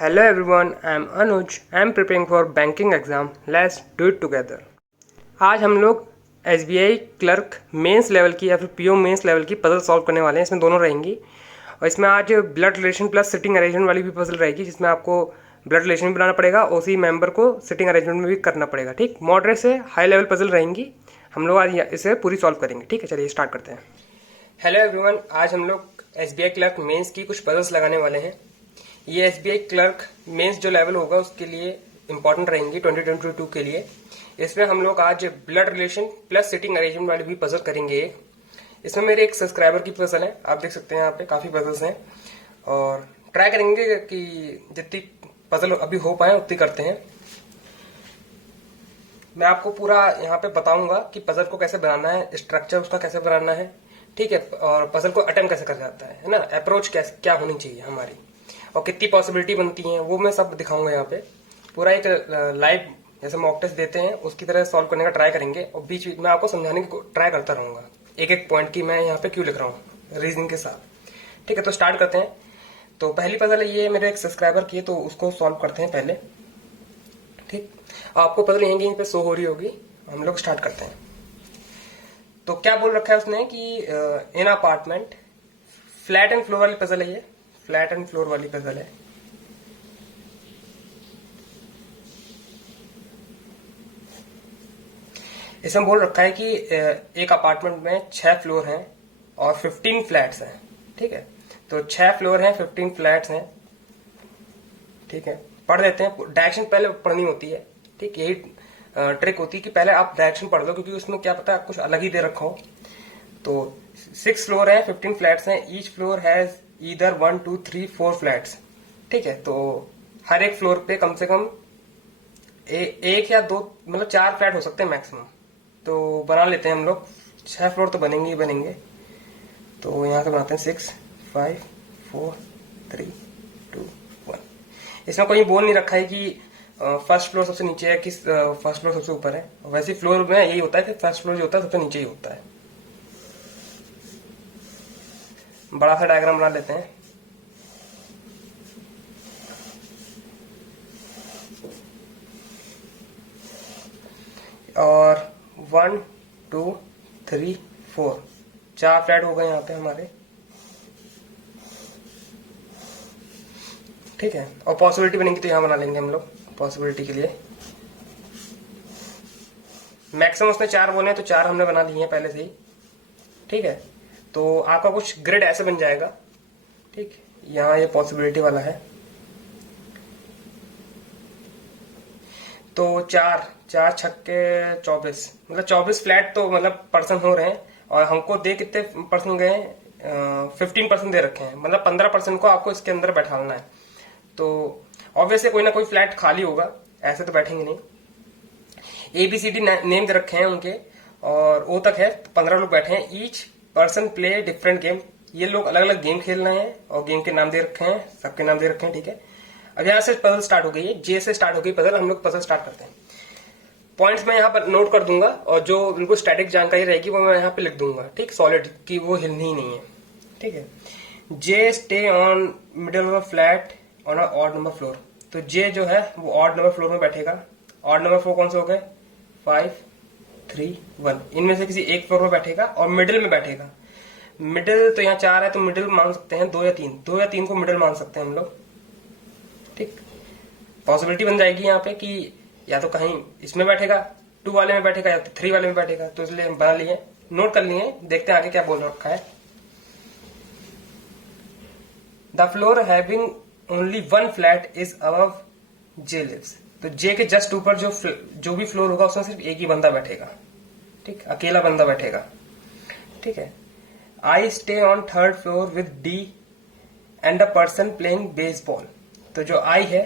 Hello everyone, I am Anuj. I am preparing for banking exam. Let's do it together. आज हम लोग SBI clerk mains level की या फिर PO mains level की puzzle solve करने वाले हैं। इसमें दोनों रहेंगी और इसमें आज blood relation plus sitting arrangement वाली भी पजल रहेगी, जिसमें आपको ब्लड रिलेशन भी बनाना पड़ेगा और उसी मेंबर को सिटिंग अरेंजमेंट में भी करना पड़ेगा। ठीक, मॉडरेट से हाई लेवल पजल रहेंगी। हम लोग आज इसे पूरी सॉल्व करेंगे। ठीक है, चलिए स्टार्ट करते हैं। हेलो एवरीवन, आज हम लोग SBI क्लर्क मेंस की कुछ पजल्स लगाने वाले हैं। ये SBI क्लर्क मेंस जो लेवल होगा उसके लिए इंपॉर्टेंट रहेंगी 2022 के लिए। इसमें हम लोग आज blood relation plus sitting arrangement वाली भी पजल करेंगे। इसमें मेरे एक सब्सक्राइबर की पजल है, आप देख सकते हैं यहाँ पे काफी पजल्स हैं और ट्राई करेंगे कि जितनी पजल अभी हो पाए उतनी करते हैं। मैं आपको पूरा यहाँ पे बताऊंगा कि पजल को कैसे बनाना है, स्ट्रक्चर उसका कैसे बनाना है, ठीक है, और पजल को अटेम्प्ट कैसे कर जाता है ना, अप्रोच क्या होनी चाहिए हमारी और कितनी पॉसिबिलिटी बनती है, वो मैं सब दिखाऊंगा यहाँ पे। पूरा एक लाइव जैसे मॉक टेस्ट देते हैं उसकी तरह सॉल्व करने का ट्राई करेंगे और बीच बीच में आपको समझाने की ट्राई करता रहूंगा एक एक पॉइंट की मैं यहाँ पे क्यों लिख रहा हूँ रीजनिंग के साथ। ठीक है, तो स्टार्ट करते हैं। तो पहली पजल ये मेरे एक सब्सक्राइबर की है, तो उसको सॉल्व करते हैं पहले। ठीक, आपको पजल यहीं पे शो हो रही होगी, हम लोग स्टार्ट करते हैं। तो क्या बोल रखा है उसने कि in apartment flat and floor वाली पजल है, ये फ्लैट एंड फ्लोर वाली पजल है। इसमें बोल रखा है कि एक अपार्टमेंट में 6 फ्लोर हैं और 15 फ्लैट्स हैं। ठीक है, तो 6 फ्लोर हैं, 15 फ्लैट्स हैं। ठीक है, पढ़ देते हैं। डायरेक्शन पहले पढ़नी होती है। ठीक, यही ट्रिक होती है कि पहले आप डायरेक्शन पढ़ दो, क्योंकि उसमें क्या पता कुछ अलग ही दे रखा हो। तो 6 फ्लोर है, 15 फ्लैट्स हैं। Each floor has either 1 2 3 4 flats. ठीक है, तो हर एक फ्लोर पे कम से कम एक या दो मतलब 4 फ्लैट हो सकते हैं मैक्सिमम। तो बना लेते हैं हम लोग। 6 फ्लोर तो बनेंगे ही बनेंगे। तो यहां से बनाते हैं 6 5 4 3 2 1। इसमें कोई बोल नहीं रखा है कि फर्स्ट फ्लोर सबसे नीचे है कि फर्स्ट फ्लोर सबसे ऊपर है। वैसे फ्लोर में यही होता है कि फर्स्ट फ्लोर जो होता है सबसे नीचे ही होता है। बड़ा सा डायग्राम बना लेते हैं। और 1 2 3 4 4 फ्लैट हो गए यहाँ पे हमारे। ठीक है, और पॉसिबिलिटी बनेगी तो यहाँ बना लेंगे हम लोग पॉसिबिलिटी के लिए। मैक्सिमम उसने 4 बोले हैं तो 4 हमने बना लिए हैं पहले से ही। ठीक है, तो आपका कुछ ग्रिड ऐसे बन जाएगा। ठीक, यहाँ ये पॉसिबिलिटी वाला है। तो 4 4 छक्के 24 मतलब 24 फ्लैट तो मतलब पर्सन हो रहे हैं। और हमको दे कितने पर्सन गए हैं, 15% दे रखे हैं, मतलब 15% को आपको इसके अंदर बैठाना है। तो ऑब्वियसली कोई ना कोई फ्लैट खाली होगा, ऐसे तो बैठेंगे नहीं। ABCD नेम दे रखे हैं उनके और O तक है, 15 लोग बैठे हैं। Each person play different game, ये लोग अलग अलग गेम खेल रहे हैं और गेम के नाम दे रखे हैं, सबके नाम दे रखे हैं। ठीक है, अब यहाँ से पजल स्टार्ट हो गई है, J से स्टार्ट हो गई पजल। हम लोग पजल स्टार्ट करते हैं। पॉइंट्स मैं यहाँ पर नोट कर दूंगा और जो बिल्कुल स्टैटिक जानकारी रहेगी वो मैं यहाँ पे लिख दूंगा। ठीक, सॉलिड की वो हिलनी ही नहीं है। ठीक है, J stay on middle of flat on a odd number floor. तो J जो है वो ऑड नंबर फ्लोर में बैठेगा। ऑड नंबर फ्लोर कौन से हो गए, 5 3 1। इनमें से किसी एक फ्लोर में बैठेगा और मिडिल में बैठेगा। मिडिल तो यहाँ 4 है तो मिडिल मान सकते हैं 2 या 3, 2 या 3 को मिडिल मान सकते हैं हम लोग। ठीक, पॉसिबिलिटी बन जाएगी यहाँ पे कि या तो कहीं इसमें बैठेगा 2 वाले में बैठेगा या तो 3 वाले में बैठेगा। तो इसलिए हम बना लिए, नोट कर लिए। देखते हैं आगे क्या बोल रखा है। The floor having only 1 flat is above J lives. तो J के जस्ट ऊपर जो भी फ्लोर होगा उसमें सिर्फ एक ही बंदा बैठेगा। ठीक, अकेला बंदा बैठेगा। ठीक है, I stay on 3rd floor with D and a person playing baseball. तो जो I है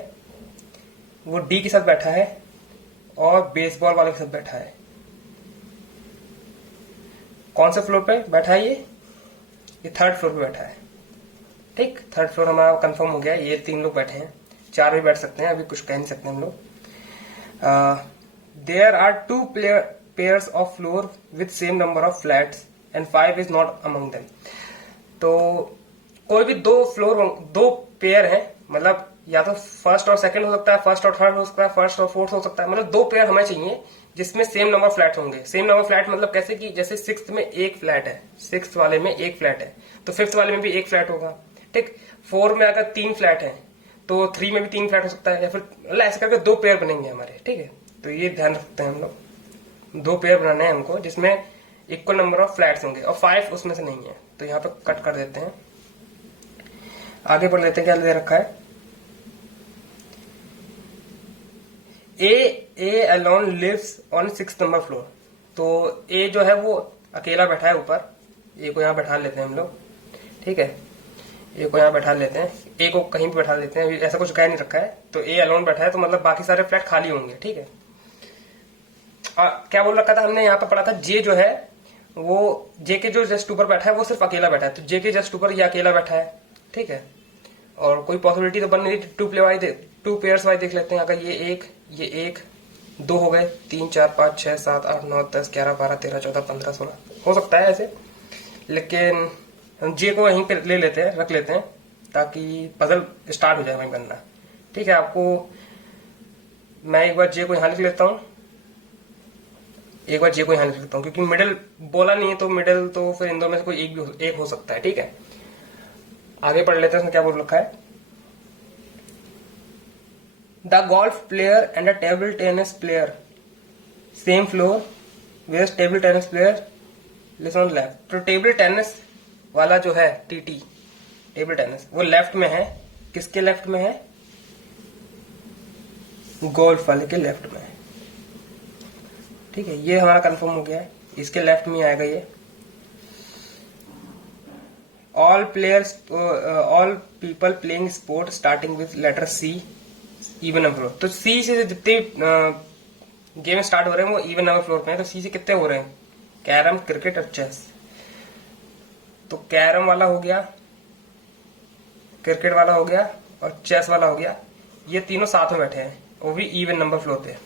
वो D के साथ बैठा है और बेसबॉल वाले के साथ बैठा है। कौन से फ्लोर पे बैठा है ये 3rd फ्लोर पे बैठा है। ठीक, 3rd फ्लोर हमारा कंफर्म हो गया। ये 3 लोग बैठे हैं, 4 भी बैठ सकते हैं, अभी कुछ कह नहीं सकते हम लोग। There are 2 pairs of floor with same number of flats and 5 is not among them. तो कोई भी 2 पेयर हैं, मतलब या तो फर्स्ट और सेकंड हो सकता है, फर्स्ट और थर्ड हो सकता है, फर्स्ट और फोर्थ हो सकता है, मतलब 2 पेयर हमें चाहिए जिसमें सेम नंबर फ्लैट होंगे। सेम नंबर फ्लैट मतलब कैसे कि जैसे सिक्स्थ में एक फ्लैट है, सिक्स्थ वाले में एक फ्लैट है, तो फिफ्थ वाले में भी एक फ्लैट होगा। ठीक, 4 में अगर 3 फ्लैट है तो 3 में भी 3 फ्लैट हो सकता है, या फिर ऐसे करके 2 पेयर बनेंगे हमारे। ठीक है, तो ये ध्यान रखते हैं हम लोग, 2 पेयर बनाने हैं हमको जिसमें इक्वल नंबर ऑफ फ्लैट्स होंगे, और 5 उसमें से नहीं है, तो यहाँ पे कट कर देते हैं। आगे बढ़ लेते हैं, क्या दे रखा है, A alone lives on 6th number floor. तो ए जो है वो अकेला बैठा है ऊपर, ए को यहाँ बैठा लेते हैं हम लोग। ठीक है, ए को यहाँ बैठा लेते हैं, ए को कहीं भी बैठा देते हैं, ऐसा कुछ कह नहीं रखा है। तो ए अलोन बैठा है तो मतलब बाकी सारे फ्लैट खाली होंगे। ठीक है, क्या बोल रखा था हमने, यहाँ पे पढ़ा था जे जो है वो जे के जो जस्ट ऊपर बैठा है वो सिर्फ अकेला बैठा है, तो जे के जस्ट ऊपर ये अकेला बैठा है। ठीक है, और कोई पॉसिबिलिटी तो बन नहीं रही, 2 पेयर्स वाइज देख लेते हैं। अगर ये एक 2 हो गए, 3 4 5 6 7 8 9 10 11 12 13 14 15 16 हो सकता है ऐसे, लेकिन हम जे को यहीं पे ले लेते हैं, रख लेते हैं, ताकि पजल स्टार्ट हो जाए वहीं बनना। ठीक है, आपको मैं एक बार जे को यहां लिख लेता हूं, एक बार जे को यहां लिख लेता हूं, क्योंकि मिडिल बोला नहीं है, तो मिडिल तो फिर इन दो में से कोई एक हो सकता है। ठीक है, आगे पढ़ लेते हैं, उसमें क्या बोल रखा है, the golf player and a table tennis player same floor, where table tennis player listen on left. तो टेबल टेनिस वाला जो है टीटी टेबल टेनिस वो लेफ्ट में है, किसके लेफ्ट में है, गोल्फ वाले के लेफ्ट में है। ठीक है, ये हमारा कंफर्म हो गया है, इसके लेफ्ट में आएगा ये। All players all people playing sport starting with letter C even number floor. तो सी से जितने गेम स्टार्ट हो रहे हैं वो इवन नंबर फ्लोर पे हैं, तो सी से कितने हो रहे हैं, कैरम क्रिकेट और चेस। तो कैरम वाला हो गया, क्रिकेट वाला हो गया और चेस वाला हो गया, ये तीनों साथ में बैठे हैं, वो भी इवन नंबर फ्लोर पे।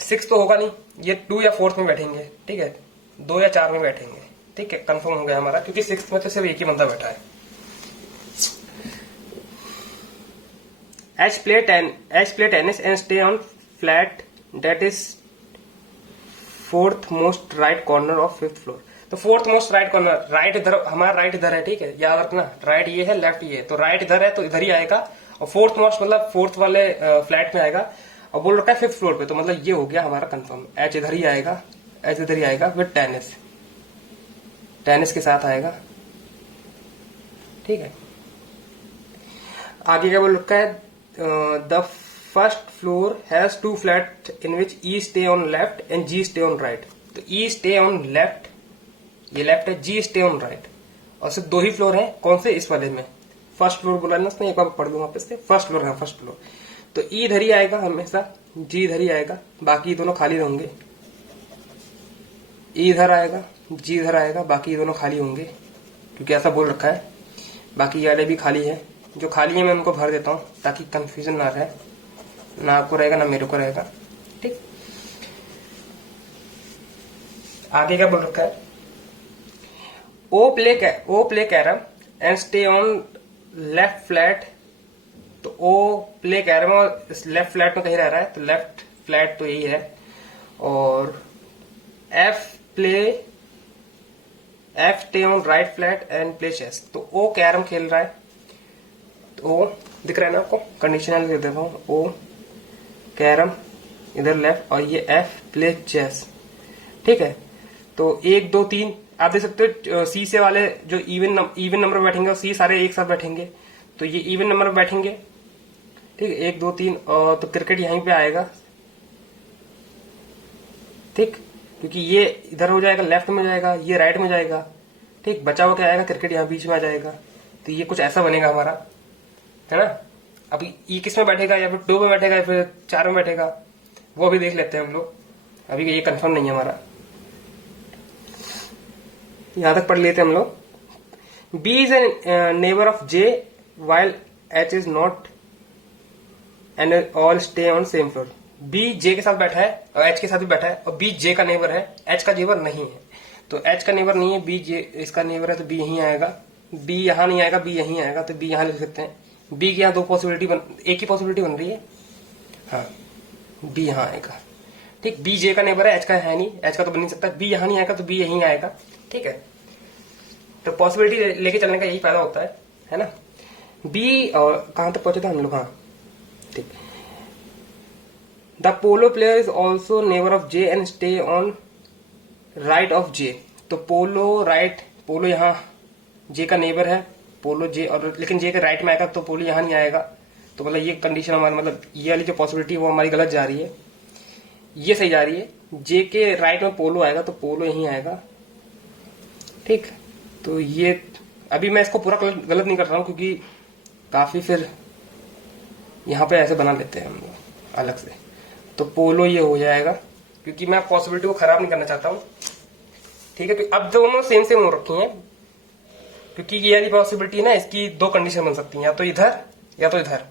6 तो होगा नहीं, ये 2 या 4th में बैठेंगे। ठीक है, 2 या 4 में बैठेंगे। ठीक है, कंफर्म हो गया हमारा, क्योंकि 6th में तो सिर्फ एक ही बंदा बैठा है। H play tennis and stay on flat that is 4th most right corner of 5th floor. तो 4th most right corner, right इधर, हमारा राइट इधर है। ठीक है, याद रखना, राइट ये है, लेफ्ट ये है, तो राइट इधर है तो इधर ही आएगा, और 4th मोस्ट मतलब 4th वाले फ्लैट में आएगा, और बोल रखा है 5th फ्लोर पे, तो मतलब ये हो गया हमारा कंफर्म। एच इधर ही आएगा, एच इधर ही आएगा विद टेनिस, टेनिस के साथ आएगा। ठीक है, आगे क्या बोल रखा है, the first floor has 2 flat in which E stay on left and G stay on right. तो ई स्टे ऑन लेफ्ट, ये लेफ्ट है, जी स्टे ऑन राइट, और सिर्फ 2 ही फ्लोर हैं। कौन से, इस वाले में फर्स्ट फ्लोर बोला ना उसने, एक बार पढ़ लूँ वापस से, फर्स्ट फ्लोर है, फर्स्ट फ्लोर। तो ई इधर ही आएगा हमेशा, जी इधर ही आएगा, बाकी दोनों खाली होंगे। ई इधर आएगा, जी इधर आएगा, बाकी दोनों खाली होंगे, क्योंकि ऐसा बोल रखा है। बाकी ये वाले भी खाली है, जो खाली है मैं उनको भर देता हूं ताकि कंफ्यूजन ना रहे, ना आपको रहेगा ना मेरे को रहेगा। ठीक, आगे क्या बोल रखा है, O play carrom and stay on left flat. तो ओ प्ले कैरम और लेफ्ट फ्लैट में कहीं रह रहा है, तो लेफ्ट फ्लैट तो यही है। और F stay on right flat and play chess. तो ओ कैरम खेल रहा है, तो ओ दिख रहा है ना आपको, कंडीशनल दे देता हूं, ओ कैरम इधर लेफ्ट, और ये एफ प्ले चेस। ठीक है, तो 1 2 3 आप देख सकते हो, सी से वाले जो इवन नंबर बैठेंगे, और सी सारे एक साथ बैठेंगे, तो ये इवन नंबर बैठेंगे। ठीक है, 1 2 3, और तो क्रिकेट यहीं पे आएगा। ठीक, क्योंकि ये इधर हो जाएगा, लेफ्ट में जाएगा, ये राइट में जाएगा। ठीक, बचा हुआ क्या आएगा, क्रिकेट यहाँ बीच में आ जाएगा। तो ये कुछ ऐसा बनेगा हमारा, है ना। अभी ई किस में बैठेगा, या फिर 2 में बैठेगा, या फिर 4 में बैठेगा, वो भी देख लेते हैं हम लोग। अभी ये कंफर्म नहीं है हमारा, यहां तक पढ़ लेते हैं हम लोग। B is an neighbour of J while H is not and all stay on same floor. B J के साथ बैठा है और एच के साथ भी बैठा है, और बी जे का नेबर है, एच का नेबर नहीं है। तो एच का नेबर नहीं है, बी जे इसका नेबर है, तो बी यहीं आएगा। बी यहां नहीं आएगा, बी यहीं आएगा, तो बी यहां लिख सकते हैं। बी की यहाँ दो पॉसिबिलिटी एक ही पॉसिबिलिटी बन रही है। हाँ, बी यहाँ आएगा। ठीक, बी जे का नेबर है, एच का है नहीं, एच का तो बन नहीं सकता, बी यहाँ नहीं आएगा तो बी यहीं आएगा। ठीक है, तो पॉसिबिलिटी लेके चलने का यही फायदा होता है ना। बी और कहां तक पहुंचे थे हम लोग? हाँ ठीक, the polo player is also neighbour of J and stay on right of J. तो पोलो राइट, पोलो यहाँ जे का नेबर है, पोलो जे, और लेकिन जे के राइट में आएगा तो पोलो यहाँ नहीं आएगा। तो मतलब ये कंडीशन हमारी, मतलब ये वाली जो पॉसिबिलिटी वो हमारी गलत जा रही है, ये सही जा रही है। जे के राइट में पोलो आएगा तो पोलो यहीं आएगा। ठीक, तो ये अभी मैं इसको पूरा गलत नहीं कर रहा हूं क्योंकि काफी फिर यहां पे ऐसे बना लेते हैं हम लोग अलग से। तो पोलो ये हो जाएगा क्योंकि मैं पॉसिबिलिटी को खराब नहीं करना चाहता हूं। ठीक है, तो अब दोनों सेम सेम हो रखी हैं क्योंकि ये वाली पॉसिबिलिटी ना, इसकी दो कंडीशन बन सकती हैं, या तो इधर या तो इधर।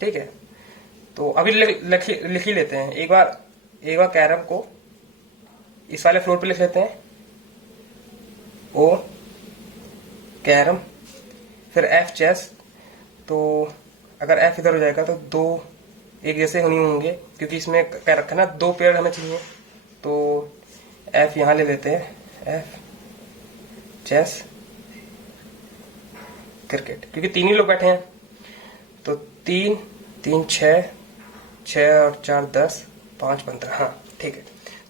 ठीक है, तो अभी लिख ही लेते हैं एक बार कैरम को इस वाले फ्लोर पे लिख लेते हैं, ओ कैरम, फिर एफ चेस। तो अगर एफ इधर हो जाएगा तो दो एक जैसे नहीं होंगे क्योंकि इसमें क्या रखा है ना, दो पेयर हमें चाहिए। तो एफ यहां ले लेते हैं, एफ चेस क्रिकेट, क्योंकि तीन ही लोग बैठे हैं। तो 3 3 6 6 और 4 10 5 15। हाँ ठीक है,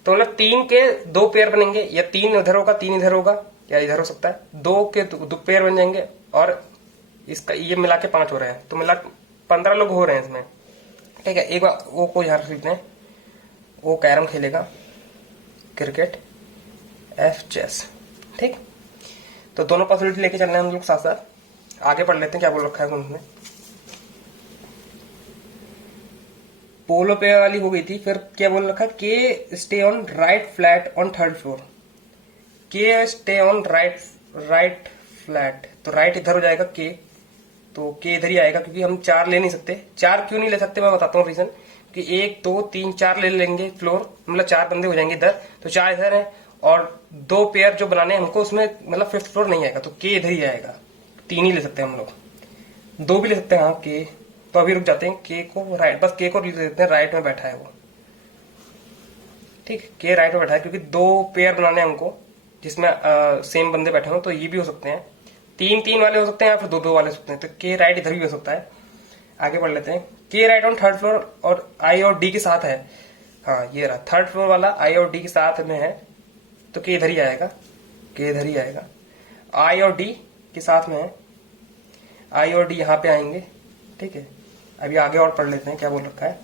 तो मतलब 3 के दो पेयर बनेंगे, या 3 उधर होगा 3 इधर होगा, या इधर हो सकता है। 2 के दो पेयर बन जाएंगे और इसका ये मिला के 5 हो रहे हैं, तो मिला 15 लोग हो रहे हैं इसमें। ठीक है, एक बार वो को यहां रख हैं, वो कैरम खेलेगा, क्रिकेट, एफ चेस। ठीक, तो दोनों पॉसिबिलिटी लेके चलना है हम लोग साथ साथ। आगे पढ़ लेते हैं क्या बोल रखा है उन्होंने। पोलो पेयर वाली हो गई थी, फिर क्या बोल रखा है, के stay on right flat on third floor. के स्टे ऑन राइट फ्लैट, तो राइट इधर हो जाएगा के, तो के इधर ही आएगा क्योंकि हम 4 ले नहीं सकते। 4 क्यों नहीं ले सकते मैं बताता हूँ रीजन, कि 1 2 3 4 ले लेंगे फ्लोर, मतलब 4 बंदे हो जाएंगे इधर, तो 4 इधर है और 2 पेयर जो बनाने हैं हमको, उसमें मतलब 5th फ्लोर नहीं आएगा, तो के इधर ही आएगा। 3 ही ले सकते हैं हम लोग, 2 भी ले सकते हैं। हाँ के, तो अभी रुक जाते हैं, के को राइट, बस के को ले लेते हैं, राइट में बैठा है वो। ठीक, के राइट में बैठा है क्योंकि 2 पेयर बनाने हैं हमको जिसमें सेम बंदे बैठे हो, तो ये भी हो सकते हैं। 3 वाले हो सकते हैं या फिर 2 वाले हो सकते हैं, तो के राइट इधर भी हो सकता है। आगे बढ़ लेते हैं, के राइट ऑन थर्ड फ्लोर और आई और डी के साथ है। हाँ ये रहा, थर्ड फ्लोर वाला आई और डी के साथ में है, तो के इधर ही आएगा, के इधर ही आएगा। आई और डी के साथ में है, आई और डी यहाँ पे आएंगे। ठीक है, अभी आगे और पढ़ लेते हैं क्या बोल रखा है।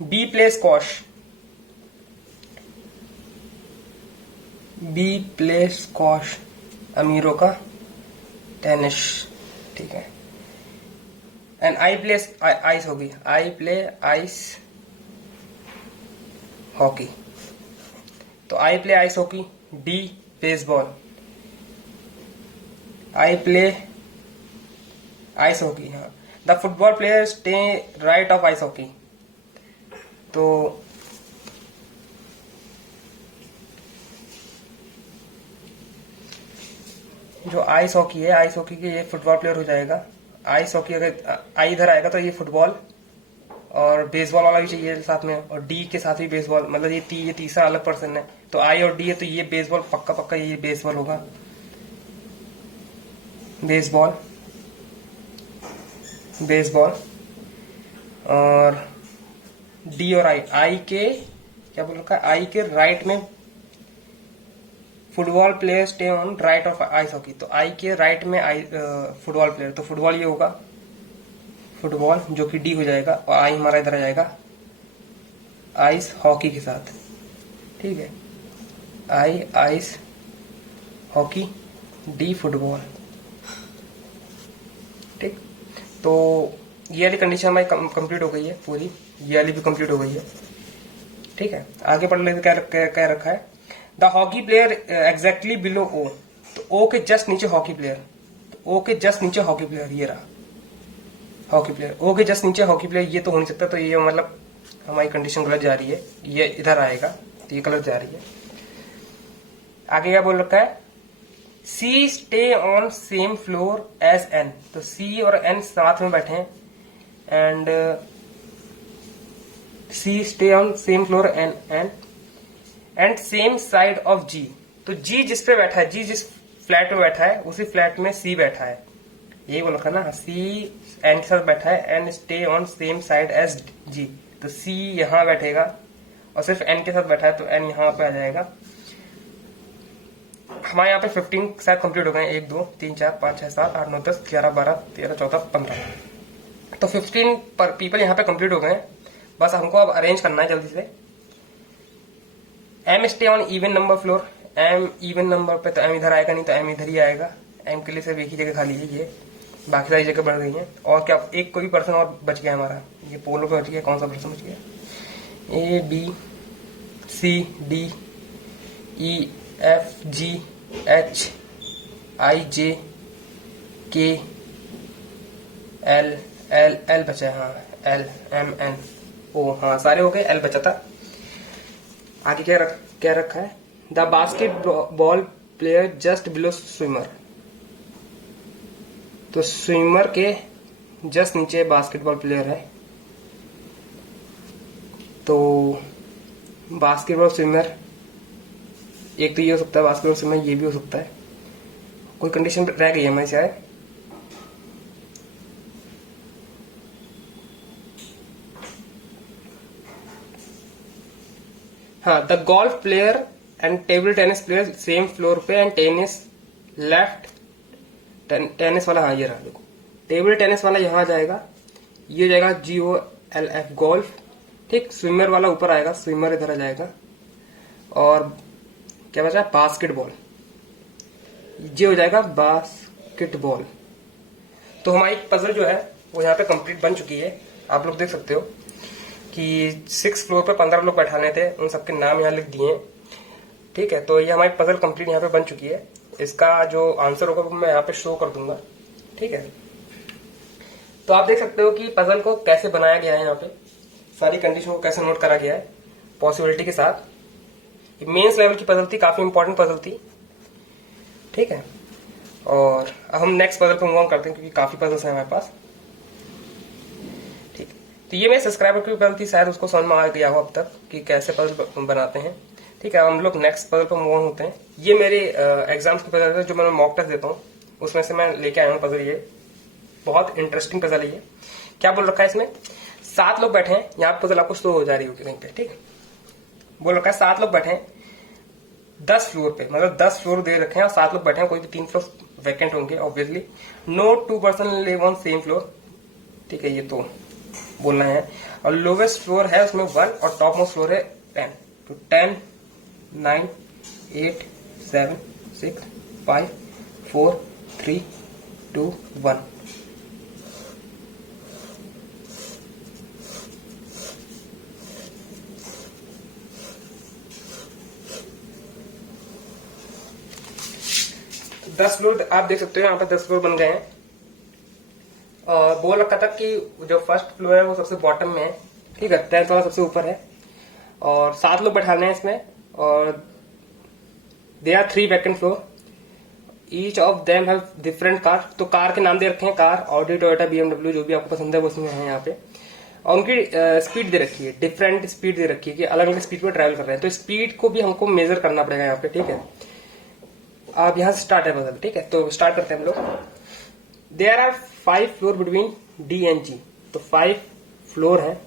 B plays squash, B plays squash, अमीरों का टेनिस। ठीक है, एंड आई प्लेस आइस होगी, आई प्ले आइस हॉकी, तो I play ice hockey. D baseball, I play ice hockey. हाँ, the football player stay right of ice hockey, तो जो ice hockey है, आइस हॉकी के ये फुटबॉल प्लेयर हो जाएगा। आइस हॉकी अगर आई इधर आएगा तो ये फुटबॉल, और बेसबॉल वाला भी चाहिए साथ में, और डी के साथ भी बेसबॉल, मतलब ये तीसरा अलग पर्सन है। तो आई और डी है तो ये बेसबॉल पक्का पक्का, ये बेसबॉल होगा, बेसबॉल बेसबॉल। और डी और आई के क्या बोल रखा है, आई के राइट में football player stay on right of ice hockey, तो आई के राइट में फुटबॉल प्लेयर, तो फुटबॉल ये होगा, फुटबॉल जो कि डी हो जाएगा, और आई हमारा इधर आ जाएगा आइस हॉकी के साथ। ठीक है, आई आइस हॉकी, डी फुटबॉल। ठीक, तो ये वाली कंडीशन हमारी कंप्लीट हो गई है पूरी, ये वाली भी कंप्लीट हो गई है। ठीक है, आगे पढ़ लेते क्या रखा है। The hockey player exactly below O, तो ओ के जस्ट नीचे हॉकी प्लेयर, तो ओ के जस्ट नीचे हॉकी प्लेयर, ये रहा हॉकी प्लेयर, ओ के जस्ट नीचे हॉकी प्लेयर, ये तो हो नहीं सकता, तो ये मतलब हमारी कंडीशन गलत जा रही है, ये इधर आएगा, तो ये गलत जा रही है। आगे क्या बोल रखा है, C stay on same floor as N, तो सी और एन साथ में बैठे हैं and C stay on same floor and same side of G, तो जी जिस पे बैठा है, जी जिस फ्लैट में बैठा है उसी फ्लैट में सी बैठा है, यही बोला था ना, सी एन के साथ बैठा है and stay on same side as G, तो सी यहां बैठेगा और सिर्फ एन के साथ बैठा है तो एन यहां पे आ जाएगा। हमारे यहाँ पे 15 शायद कंप्लीट हो गए, 1 2 3 4 5 6 7 8 9 10 11 12 13 14 15, तो 15 पर पीपल यहाँ पे कंप्लीट हो गए। बस हमको अब अरेंज करना है जल्दी से। M stay on even number floor, M even number पे तो एम इधर आएगा नहीं, तो एम इधर ही आएगा। एम के लिए सिर्फ एक ही जगह खाली है, ये बाकी सारी जगह बढ़ गई है। और क्या, एक कोई पर्सन और बच गया हमारा, ये पोलो पे बच गया। कौन सा पर्सन बच गया? A B C D E F G H I J K L L L बचा है, हाँ एल एम एन ओ, हाँ सारे हो गए, एल बचा था। आगे क्या रखा है? The basket ball player just below swimmer, तो स्विमर के जस्ट नीचे बास्केटबॉल प्लेयर है, तो बास्केटबॉल स्विमर, एक तो ये हो सकता है बास्केटबॉल स्विमर, ये भी हो सकता है। कोई कंडीशन रह गई है हमारी शायद, हाँ, the golf player and table tennis player same floor पे एंड टेनिस लेफ्ट, टेनिस वाला, हाँ ये रहा देखो, टेबल टेनिस वाला यहाँ आ जाएगा, ये जाएगा GOLF गोल्फ, ठीक। स्विमर वाला ऊपर आएगा, स्विमर इधर आ जाएगा। और क्या बचा? बास्केटबॉल, ये हो जाएगा बास्केटबॉल। तो हमारी पजल जो है वो यहाँ पे कंप्लीट बन चुकी है। आप लोग देख सकते हो कि 6 फ्लोर पे 15 लोग बैठाने थे, उन सबके नाम यहाँ लिख दिए, ठीक है। तो ये हमारी पजल कंप्लीट यहाँ पे बन चुकी है। इसका जो आंसर होगा वो मैं यहाँ पे शो कर दूंगा, ठीक है। तो आप देख सकते हो कि पजल को कैसे बनाया गया है, यहाँ पे सारी कंडीशन को कैसे नोट करा गया है पॉसिबिलिटी के साथ। मेंस लेवल की पजल थी, काफी इंपॉर्टेंट पजल थी, ठीक है। और अब हम नेक्स्ट पजल पे मूव ऑन करते हैं क्योंकि काफी पजल्स हैं हमारे पास, ठीक है। तो ये मेरे सब्सक्राइबर की पजल थी, शायद उसको समझ में आ गया हो अब तक कि कैसे पजल बनाते हैं, ठीक है। हम लोग नेक्स्ट पजल पे मूव ऑन होते हैं। ये मेरे एग्जाम्स की पजल है जो मैं मॉक टेस्ट देता हूँ, उसमें से मैं लेके आया हूँ पजल। ये बहुत इंटरेस्टिंग पजल है। ये क्या बोल रखा है इसमें? 7 लोग बैठे हैं, यहाँ पे पजल आपको शो हो जा रही होगी कहीं पे, ठीक है। बोल रखा है 7 लोग बैठे हैं 10 फ्लोर पे, मतलब 10 फ्लोर दे रखे हैं और 7 लोग बैठे हैं, कोई भी 3 फ्लोर वैकेंट होंगे obviously. No 2 person live on same floor, ठीक है, ये तो बोलना है। और लोवेस्ट फ्लोर है उसमें 1 और टॉप मोस्ट फ्लोर है 10, तो 10 9 8 7 6 5 4 3 2 1। दस फ्लोर आप देख सकते हो, यहाँ पे 10 फ्लोर बन गए हैं। और बोल रखा था कि जो फर्स्ट फ्लोर है वो सबसे बॉटम में है, ठीक है, 10th वाला सबसे ऊपर है। और 7 लोग बैठाने हैं इसमें, और they are 3 vacant floor, each of them have different car, तो कार के नाम दे रखे हैं, कार ऑडी टोयोटा BMW जो भी आपको पसंद है वो उसमें है यहाँ पे। और उनकी स्पीड दे रखी है, डिफरेंट स्पीड दे रखी है कि अलग अलग स्पीड पे ट्रैवल कर रहे हैं, तो स्पीड को भी हमको मेजर करना पड़ेगा यहाँ पे, ठीक है। अब यहाँ से स्टार्ट है पजल, ठीक है, तो स्टार्ट करते हैं हम लोग। There are 5 floor between D and G, तो 5 फ्लोर है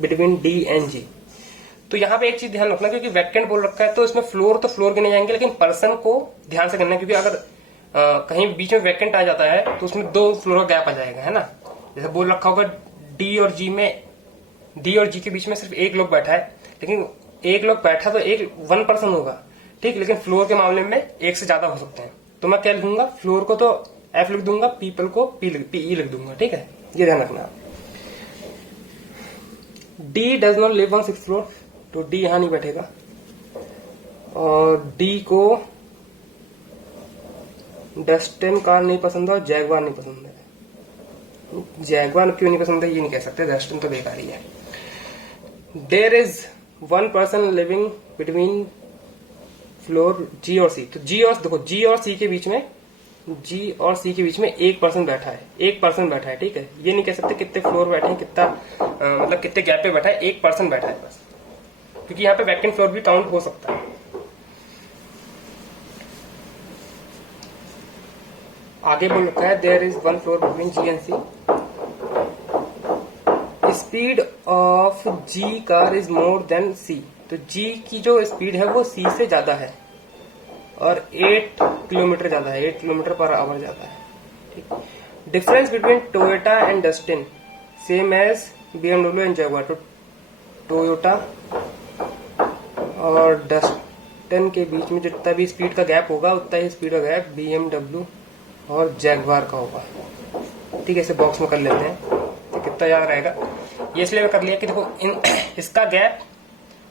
बिटवीन D एंड G। तो यहाँ पे एक चीज ध्यान रखना, क्योंकि वैकेंट बोल रखा है तो इसमें फ्लोर तो फ्लोर गिने जाएंगे, लेकिन पर्सन को ध्यान से करना है, क्योंकि अगर कहीं बीच में वैकेंट आ जाता है तो उसमें 2 फ्लोर का गैप आ जाएगा, है ना। जैसे बोल रखा होगा D और G के बीच में सिर्फ 1 लोग बैठा है, लेकिन 1 लोग बैठा तो 1 पर्सन होगा, ठीक, लेकिन फ्लोर के मामले में 1 से ज्यादा हो सकते हैं। तो मैं क्या लिख दूंगा? फ्लोर को तो F लिख दूंगा, पीपल को PE लिख दूंगा, ठीक है, ये ध्यान रखना। D does not live on 6th floor, तो D यहां नहीं बैठेगा। और D को डस्टन कार नहीं पसंद है और जैगवार नहीं पसंद है। जैगवार क्यों नहीं पसंद है ये नहीं कह सकते, डस्टन तो बेकार ही है। There is 1 person living between floor G और सी, तो जी और देखो जी और सी के बीच में, जी और सी के बीच में एक पर्सन बैठा है, एक पर्सन बैठा है, ठीक है। ये नहीं कह सकते कितने फ्लोर बैठे हैं, कितना मतलब कितने गैप पे बैठा है, एक पर्सन बैठा है बस, क्योंकि यहाँ पे वैकेंट फ्लोर भी काउंट हो सकता है। आगे बोल रखा है there is one floor between G and C, speed of G car is more than C, तो जी की जो स्पीड है वो सी से ज्यादा है और 8 किलोमीटर ज्यादा है, 8 किलोमीटर पर आवर ज्यादा है, ठीक। Difference between Toyota and Dustin same as BMW and Jaguar, तो टोयोटा और डस्टिन के बीच में जितना भी स्पीड का गैप होगा उतना ही स्पीड का गैप बीएमडब्ल्यू और जगुआर का होगा, ठीक है। इसे बॉक्स में कर लेते हैं तो कितना याद रहेगा, ये इसलिए मैं कर लिया कि देखो इसका गैप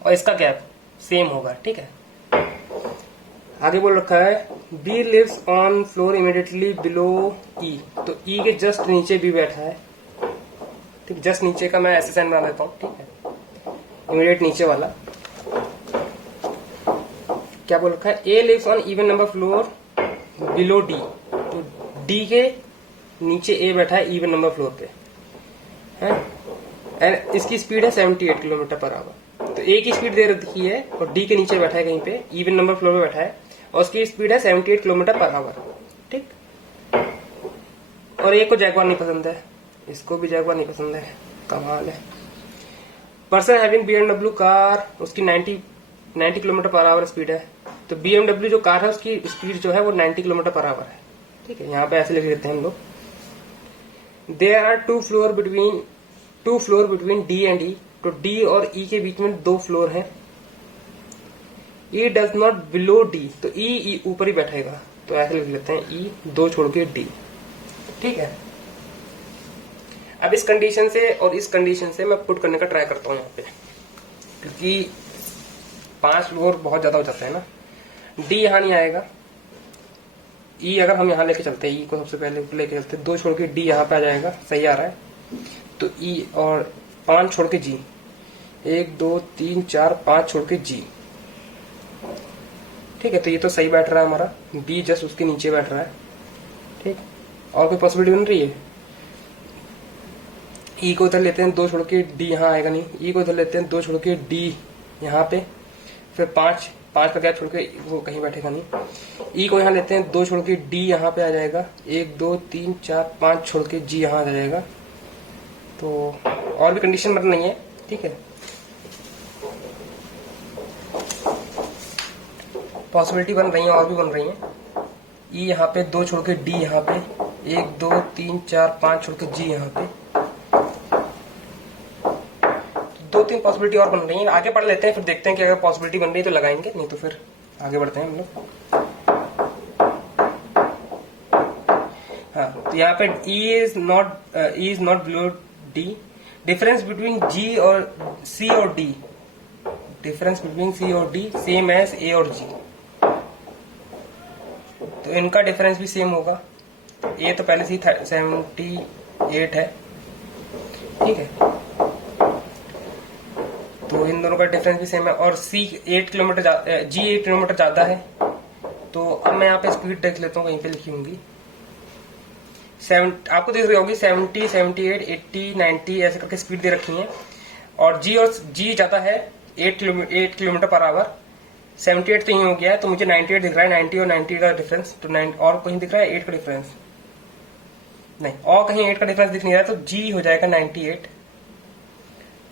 और इसका गैप सेम होगा, ठीक है। आगे बोल रखा है B lives on floor immediately below E, तो ई के जस्ट नीचे बी बैठा है, ठीक। जस्ट नीचे का मैं ऐसे साइन बना देता हूँ, ठीक है, इमीडिएट नीचे वाला। क्या बोल रखा है A lives on even number floor below D, तो डी के नीचे ए बैठा है इवन नंबर फ्लोर पे है, एंड इसकी स्पीड है 78 किलोमीटर पर आवर, तो ए की स्पीड दे रखी है और डी के नीचे बैठा है कहीं पे, इवन नंबर फ्लोर पे बैठा है और उसकी स्पीड है 78 किलोमीटर पर आवर, ठीक। और ए को जगुआर नहीं पसंद है, इसको भी जगुआर नहीं पसंद है, कमाल है। पर्सन हैविंग बीएमडब्ल्यू कार, उसकी 90 किलोमीटर पर आवर स्पीड है, तो बीएमडब्ल्यू जो कार है उसकी स्पीड जो है वो 90 किलोमीटर पर आवर है, ठीक है। यहाँ पे ऐसे लिख देते हैं हम लोग। There are two floor between D and E, तो डी और ई के बीच में 2 फ्लोर हैं। ई डज नॉट बिलो डी, तो ई ऊपर ही बैठेगा, तो ऐसे लिख लेते हैं ई 2 छोड़ के डी, ठीक है। अब इस कंडीशन से और इस कंडीशन से मैं पुट करने का ट्राई करता हूँ यहाँ पे, क्योंकि 5 फ्लोर बहुत ज्यादा हो जाता है ना। डी यहाँ नहीं आएगा, ई अगर हम यहाँ लेके चलते हैं, ई को सबसे पहले लेके चलते हैं, 2 छोड़ के डी यहाँ पे आ जाएगा, सही आ रहा है। तो ई और 5 छोड़ के जी, 1 2 3 4 5 छोड़ के जी, ठीक है। तो ये तो सही बैठ रहा है हमारा, बी जस्ट उसके नीचे बैठ रहा है, ठीक। और कोई पॉसिबिलिटी बन रही है, ई को इधर लेते हैं 2 छोड़ के डी यहाँ आएगा नहीं, ई को इधर लेते हैं 2 छोड़ के डी यहाँ पे, फिर 5 का गैप छोड़ के वो कहीं बैठेगा नहीं। ई को यहाँ लेते हैं 2 छोड़ के डी यहाँ पे आ जाएगा, 1 2 3 4 5 छोड़ के जी यहाँ आ जाएगा। तो और भी कंडीशन बन रही है, ठीक है। पॉसिबिलिटी बन रही है, और भी बन रही है। ई यहाँ पे 2 छोड़ के डी यहाँ पे, 1 2 3 4 5 छोड़ के जी यहाँ पे, 2-3 पॉसिबिलिटी और बन रही है। आगे पढ़ लेते हैं, फिर देखते हैं कि अगर पॉसिबिलिटी बन रही है तो लगाएंगे, नहीं तो फिर आगे बढ़ते हैं हम लोग। हाँ, तो यहाँ पे E is not below D, difference between G और C और D, डिफरेंस बिटवीन C और D सेम एज A और G, तो इनका डिफरेंस भी सेम होगा। तो A तो पहले से ही 78 है, ठीक है, तो इन दोनों का डिफरेंस भी सेम है। और G 8 किलोमीटर ज्यादा है, तो अब मैं यहाँ पे स्पीड देख लेता हूँ, कहीं पे लिखी होंगी, आपको देख रही होगी 70 78 80 90 ऐसे करके स्पीड दे रखी है। और G ज्यादा है 8 किलोमीटर पर आवर, 78 तो यही हो गया है, तो मुझे 98 दिख रहा है, 90 और 90 का डिफरेंस, तो 9 और कहीं दिख रहा है 8 का डिफरेंस नहीं, और कहीं 8 का डिफरेंस दिख नहीं रहा है, तो G हो जाएगा 98,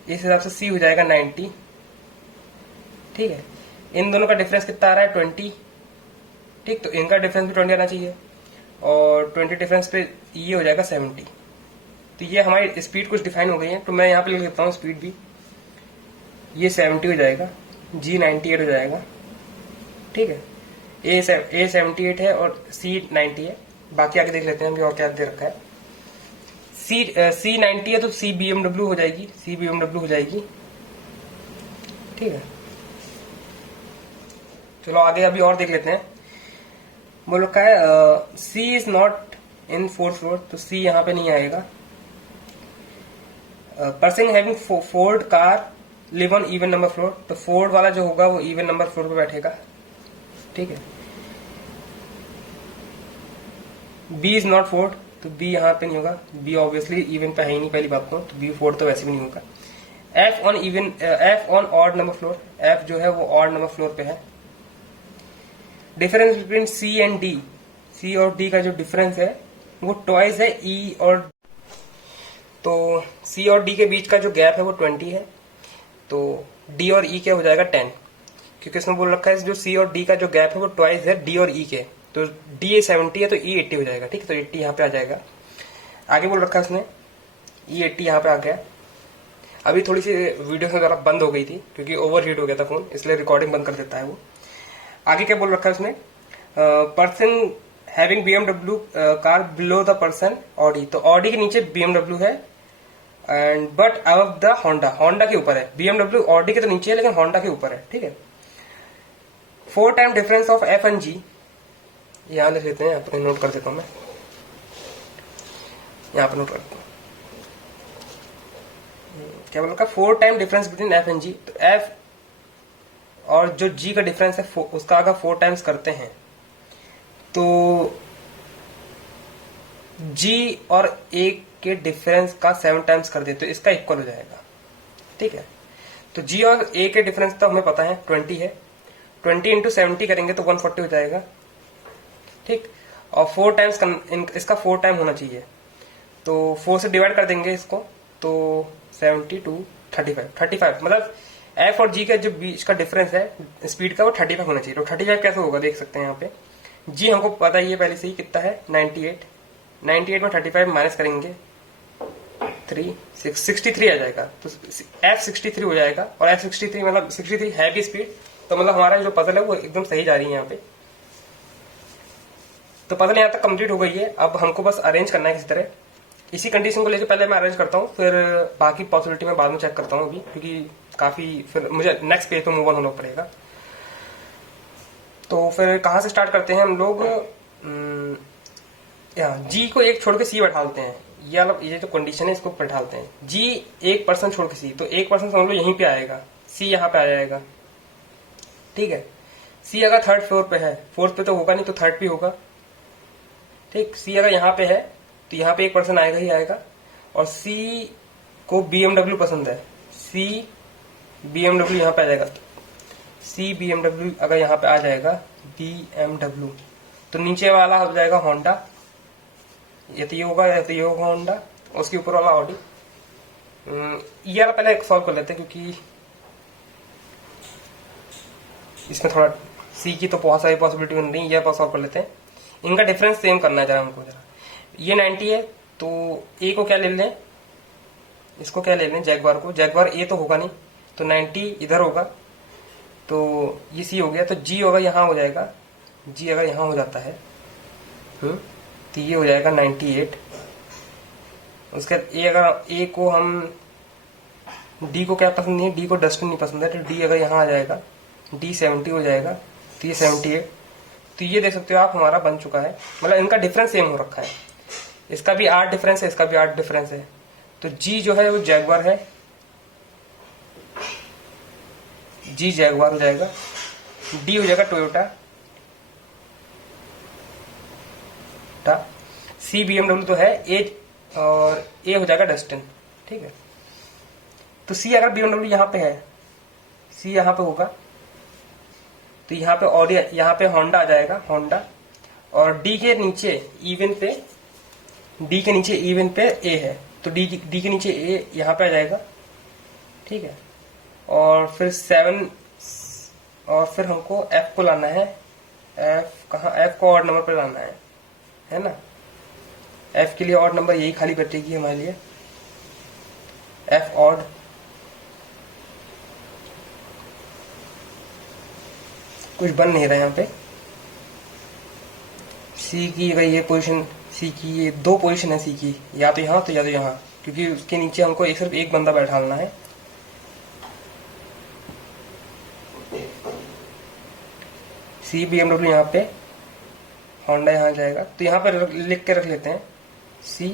इस हिसाब से C हो जाएगा 90, ठीक है। इन दोनों का डिफरेंस कितना आ रहा है 20, ठीक, तो इनका डिफरेंस भी 20 आना चाहिए, और 20 डिफरेंस पे ये हो जाएगा 70। तो ये हमारी स्पीड कुछ डिफाइन हो गई है, तो मैं यहाँ पे लिख देता हूँ स्पीड भी, ये 70 हो जाएगा, G 98 हो जाएगा, ठीक है। A 78 है और C 90 है, बाकी आगे देख लेते हैं अभी और क्या दे रखा है। C 90 है तो C BMW हो जाएगी, C BMW हो जाएगी, ठीक है। चलो आगे अभी और देख लेते हैं। बोल रखा है C is not in 4th floor, तो C यहाँ पे नहीं आएगा। Person having Ford car live on even number floor, तो फोर्ड वाला जो होगा वो इवन नंबर फ्लोर पे बैठेगा, ठीक है। बी इज नॉट फोर्थ, तो बी यहाँ पे नहीं होगा, बी ऑब्वियसली इवन पे है ही नहीं पहली बात को, तो बी फोर्थ तो वैसे भी नहीं होगा। F on even, F on odd number floor, F जो है वो ऑड नंबर फ्लोर पे है। Difference between C and D, C और डी का जो डिफरेंस है वो ट्वाइस है ई और, तो सी और डी के बीच का जो गैप है वो 20 है, तो डी और ई क्या हो जाएगा 10, क्योंकि इसमें बोल रखा है जो सी और डी का जो गैप है वो ट्वाइस है डी और ई के, तो डी 70 है तो ई 80 हो जाएगा, ठीक है, तो 80 यहाँ पे आ जाएगा। आगे बोल रखा है उसने ई 80 यहाँ पे आ गया। अभी थोड़ी सी वीडियो से जरा बंद हो गई थी क्योंकि ओवर हीट हो गया था फोन, इसलिए रिकॉर्डिंग बंद कर देता है वो। आगे क्या बोल रखा है उसने, person having BMW car below the person Audi, तो ऑडी के नीचे बीएमडब्ल्यू है and but above the Honda, Honda के ऊपर है, बीएमडब्ल्यू ऑडी के तो नीचे है लेकिन होंडा के ऊपर है, ठीक है। 4 time difference of F and G, यहां लिख लेते हैं, अपने नोट कर देता हूं मैं, यहां पर नोट कर देता हूं। क्या बोल रखा, 4 time difference between F and G, तो एफ और जो जी का डिफरेंस है उसका अगर 4 टाइम्स करते हैं तो जी और ए के डिफरेंस का 7 टाइम्स कर दे तो इसका इक्वल हो जाएगा, ठीक है। तो जी और ए के डिफरेंस तो हमें पता है 20 है, 20 इंटू 70 करेंगे तो 140 हो जाएगा, ठीक। और 4 टाइम्स इसका 4 टाइम होना चाहिए, तो 4 से डिवाइड कर देंगे इसको, तो 70 टू 35 मतलब एफ और जी का जो बीच का डिफरेंस है स्पीड का वो 35 होना चाहिए। तो 35 कैसे होगा देख सकते हैं यहाँ पे, जी हमको पता ही है पहले से ही कितना है 98 में 35 माइनस करेंगे 63 आ जाएगा, तो एफ 63 हो जाएगा। और एफ 63 मतलब 63 है भी स्पीड, तो मतलब हमारा जो पजल है वो एकदम सही जा रही है यहाँ पे। तो पजल यहाँ तक कंप्लीट हो गई है, अब हमको बस अरेंज करना है किसी तरह। इसी कंडीशन को लेकर पहले मैं अरेंज करता हूँ, फिर बाकी पॉसिबिलिटी में बाद में चेक करता हूँ अभी, क्योंकि काफी फिर मुझे नेक्स्ट पेज पे मूव ऑन होना पड़ेगा। तो फिर कहाँ से स्टार्ट करते हैं हम लोग, जी को एक छोड़ के सी बैठालते हैं, ये जो कंडीशन है इसको बैठालते हैं। जी एक पर्सन छोड़ के सी, तो एक पर्सन समझ लो यहीं पे आएगा, सी यहाँ पे आ जाएगा, ठीक है। सी अगर 3rd फ्लोर पे है, 4th पे तो होगा नहीं तो 3rd पे होगा, ठीक। सी अगर यहाँ पे है तो यहाँ पे एक पर्सन आएगा ही आएगा, और सी को बीएमडब्ल्यू पसंद है, सी बीएमडब्ल्यू यहाँ पे आ जाएगा, सी बीएमडब्ल्यू अगर यहाँ पे आ जाएगा बीएमडब्ल्यू, तो नीचे वाला हो जाएगा होंडा, ये तो ये होगा, या तो ये होगा होंडा, उसके ऊपर वाला ऑडी। ये वाला पहले सॉल्व कर लेते हैं क्योंकि इसमें थोड़ा सी की तो बहुत सारी पॉसिबिलिटी बन रही है, ये सॉल्व कर लेते हैं। इनका डिफरेंस सेम करना है जरा हमको, जरा ये 90 है तो ए को क्या ले लें, इसको क्या ले लें, जैगवार को, जैगवार ए तो होगा नहीं तो 90 इधर होगा, तो ये सी हो गया, तो जी होगा यहाँ हो जाएगा, जी अगर यहाँ हो जाता है तो ये हो जाएगा 98। उसके बाद ए, अगर ए को हम, डी को क्या पसंद नहीं है, डी को डस्टन नहीं पसंद है, तो डी अगर यहाँ आ जाएगा, डी 70 हो जाएगा, तो ये 78। तो ये देख सकते हो आप हमारा बन चुका है, मतलब इनका डिफरेंस सेम हो रखा है, इसका भी 8 डिफरेंस है, इसका भी 8 डिफरेंस है। तो जी जो है वो जैगवार है, जी जैगवार हो जाएगा, डी हो जाएगा टोयोटा, सी बीएमडब्ल्यू तो है, ए और ए हो जाएगा डस्टन, ठीक है। तो सी अगर बीएमडब्ल्यू यहाँ पे है, सी यहाँ पे होगा, तो यहाँ पे ऑडी, यहाँ पे होंडा आ जाएगा, होंडा, और डी के नीचे इवन पे, डी के नीचे इवन पे ए है, तो डी के नीचे ए यहाँ पे आ जाएगा, ठीक है। और फिर 7, और फिर हमको एफ को लाना है, एफ कहाँ, एफ को ऑड नंबर पे लाना है ना। एफ के लिए ऑड नंबर यही खाली बचेगी हमारे लिए, एफ ऑड, कुछ बन नहीं रहा यहाँ पे। सी की अगर ये पोजीशन, सी की ये 2 पोजीशन है सी की, या तो यहाँ तो या तो यहाँ, क्योंकि उसके नीचे हमको सिर्फ एक बंदा बैठाना है। सी बीएमडब्ल्यू यहाँ पे, होंडा यहाँ जाएगा, तो यहाँ पर लिख के रख लेते हैं, सी